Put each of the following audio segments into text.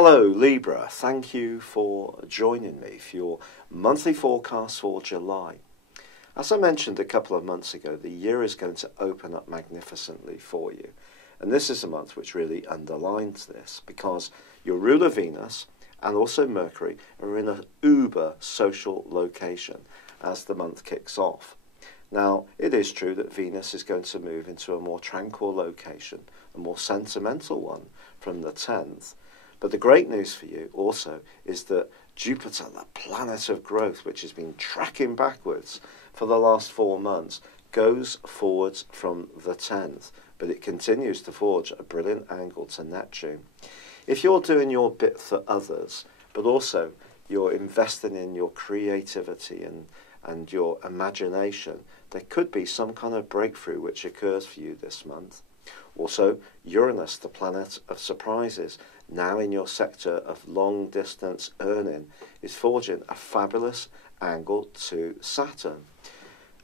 Hello Libra, thank you for joining me for your monthly forecast for July. As I mentioned a couple of months ago, the year is going to open up magnificently for you. And this is a month which really underlines this because your ruler Venus and also Mercury are in an uber social location as the month kicks off. Now, it is true that Venus is going to move into a more tranquil location, a more sentimental one from the 10th. But the great news for you also is that Jupiter, the planet of growth, which has been tracking backwards for the last 4 months, goes forwards from the 10th. But it continues to forge a brilliant angle to Neptune. If you're doing your bit for others, but also you're investing in your creativity and your imagination, there could be some kind of breakthrough which occurs for you this month. Also, Uranus, the planet of surprises, now in your sector of long-distance earning, is forging a fabulous angle to Saturn.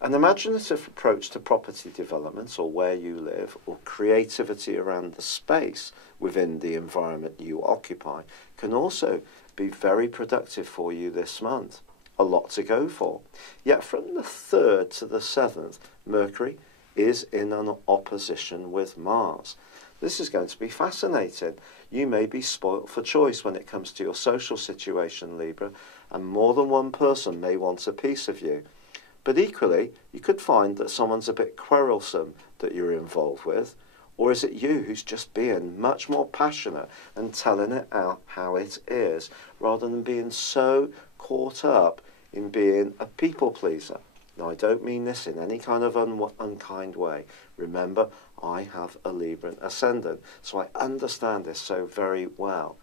An imaginative approach to property development, or where you live, or creativity around the space within the environment you occupy, can also be very productive for you this month. A lot to go for. Yet from the 3rd to the 7th, Mercury is in an opposition with Mars. This is going to be fascinating. You may be spoilt for choice when it comes to your social situation, Libra, and more than one person may want a piece of you. But equally, you could find that someone's a bit quarrelsome that you're involved with, or is it you who's just being much more passionate and telling it out how it is, rather than being so caught up in being a people pleaser? Now, I don't mean this in any kind of unkind way. Remember, I have a Libran ascendant, so I understand this so very well.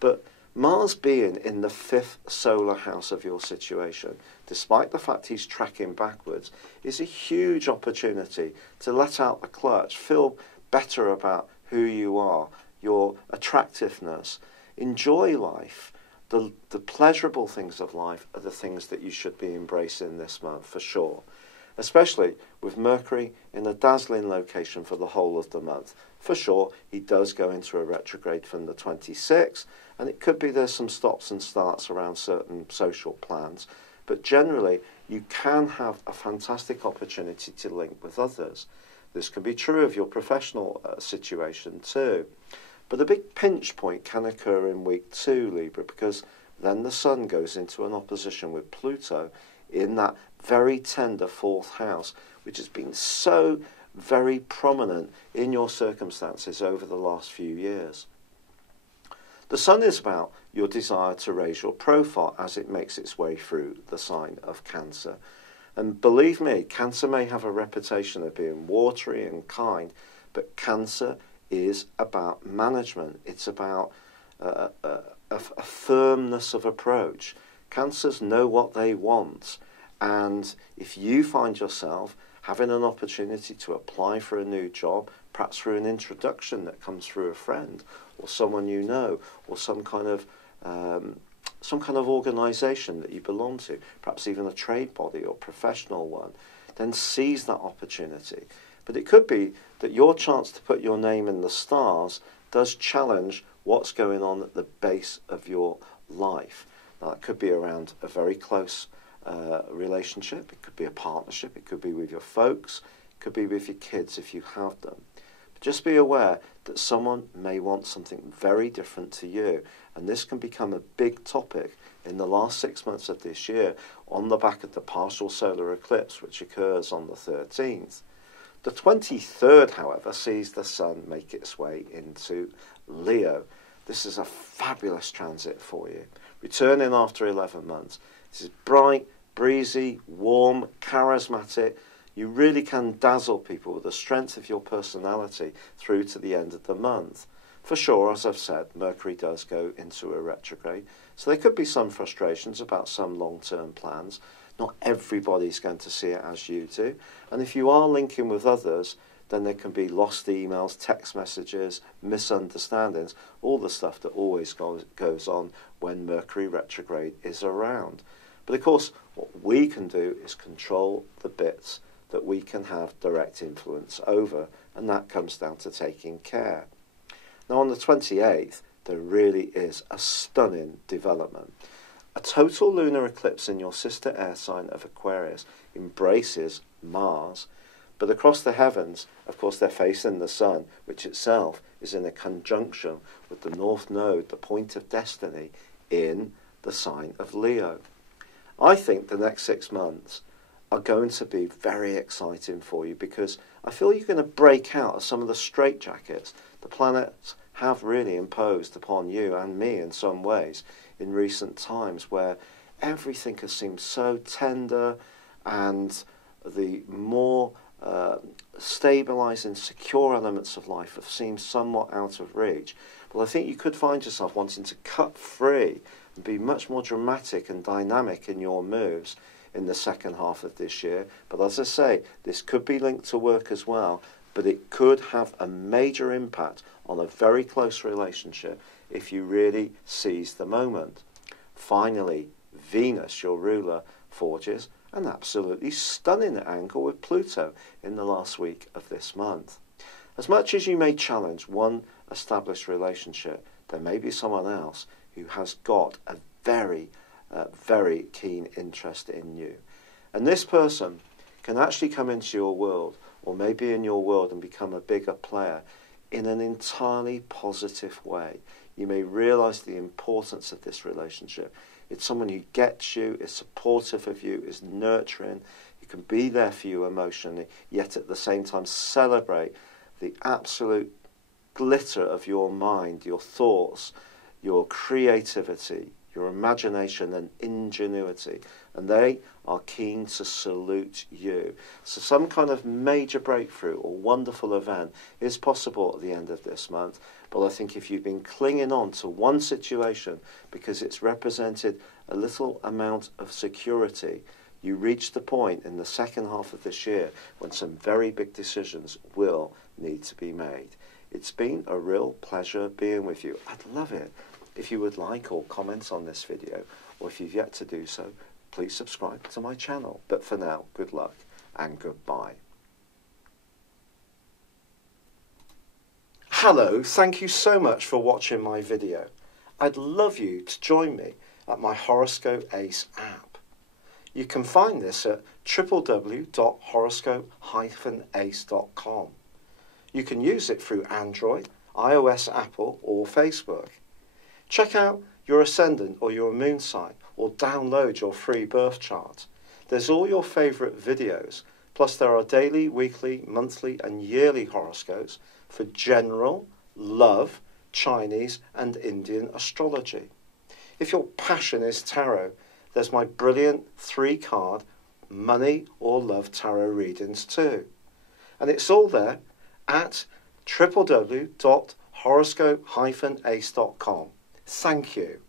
But Mars being in the 5th solar house of your situation, despite the fact he's tracking backwards, is a huge opportunity to let out the clutch, feel better about who you are, your attractiveness, enjoy life. The pleasurable things of life are the things that you should be embracing this month for sure, especially with Mercury in a dazzling location for the whole of the month. For sure, he does go into a retrograde from the 26th, and it could be there's some stops and starts around certain social plans, but generally you can have a fantastic opportunity to link with others. This can be true of your professional situation too. But a big pinch point can occur in week 2, Libra, because then the Sun goes into an opposition with Pluto in that very tender 4th house, which has been so very prominent in your circumstances over the last few years. The Sun is about your desire to raise your profile as it makes its way through the sign of Cancer. And believe me, Cancer may have a reputation of being watery and kind, but Cancer is about management. It's about a firmness of approach. Cancers know what they want, and if you find yourself having an opportunity to apply for a new job, perhaps through an introduction that comes through a friend or someone you know, or some kind of organisation that you belong to, perhaps even a trade body or professional one, then seize that opportunity. But it could be that your chance to put your name in the stars does challenge what's going on at the base of your life. Now, it could be around a very close relationship, it could be a partnership, it could be with your folks, it could be with your kids if you have them. But just be aware that someone may want something very different to you, and this can become a big topic in the last 6 months of this year on the back of the partial solar eclipse which occurs on the 13th. The 23rd, however, sees the Sun make its way into Leo. This is a fabulous transit for you. Returning after 11 months. This is bright, breezy, warm, charismatic. You really can dazzle people with the strength of your personality through to the end of the month. For sure, as I've said, Mercury does go into a retrograde, so there could be some frustrations about some long-term plans. Not everybody's going to see it as you do. And if you are linking with others, then there can be lost emails, text messages, misunderstandings, all the stuff that always goes on when Mercury retrograde is around. But of course, what we can do is control the bits that we can have direct influence over, and that comes down to taking care. Now on the 28th, there really is a stunning development. A total lunar eclipse in your sister air sign of Aquarius embraces Mars, but across the heavens, of course, they're facing the Sun, which itself is in a conjunction with the North Node, the point of destiny, in the sign of Leo. I think the next 6 months are going to be very exciting for you, because I feel you're going to break out of some of the straitjackets the planets have really imposed upon you and me in some ways in recent times, where everything has seemed so tender and the more stabilising, secure elements of life have seemed somewhat out of reach. Well, I think you could find yourself wanting to cut free and be much more dramatic and dynamic in your moves in the second half of this year. But as I say, this could be linked to work as well, but it could have a major impact on a very close relationship if you really seize the moment. Finally, Venus, your ruler, forges an absolutely stunning angle with Pluto in the last week of this month. As much as you may challenge one established relationship, there may be someone else who has got a very keen interest in you. And this person can actually come into your world, or maybe in your world, and become a bigger player in an entirely positive way. You may realise the importance of this relationship. It's someone who gets you, is supportive of you, is nurturing, who can be there for you emotionally, yet at the same time celebrate the absolute glitter of your mind, your thoughts, your creativity, your imagination and ingenuity, and they are keen to salute you. So some kind of major breakthrough or wonderful event is possible at the end of this month, but I think if you've been clinging on to one situation because it's represented a little amount of security, you reach the point in the second half of this year when some very big decisions will need to be made. It's been a real pleasure being with you. I'd love it if you would like or comment on this video, or if you've yet to do so, please subscribe to my channel. But for now, good luck and goodbye. Hello, thank you so much for watching my video. I'd love you to join me at my Horoscope Ace app. You can find this at www.horoscope-ace.com. You can use it through Android, iOS, Apple, or Facebook. Check out your ascendant or your moon sign, or download your free birth chart. There's all your favourite videos, plus there are daily, weekly, monthly and yearly horoscopes for general, love, Chinese and Indian astrology. If your passion is tarot, there's my brilliant 3-card money or love tarot readings too. And it's all there at www.horoscope-ace.com. Thank you.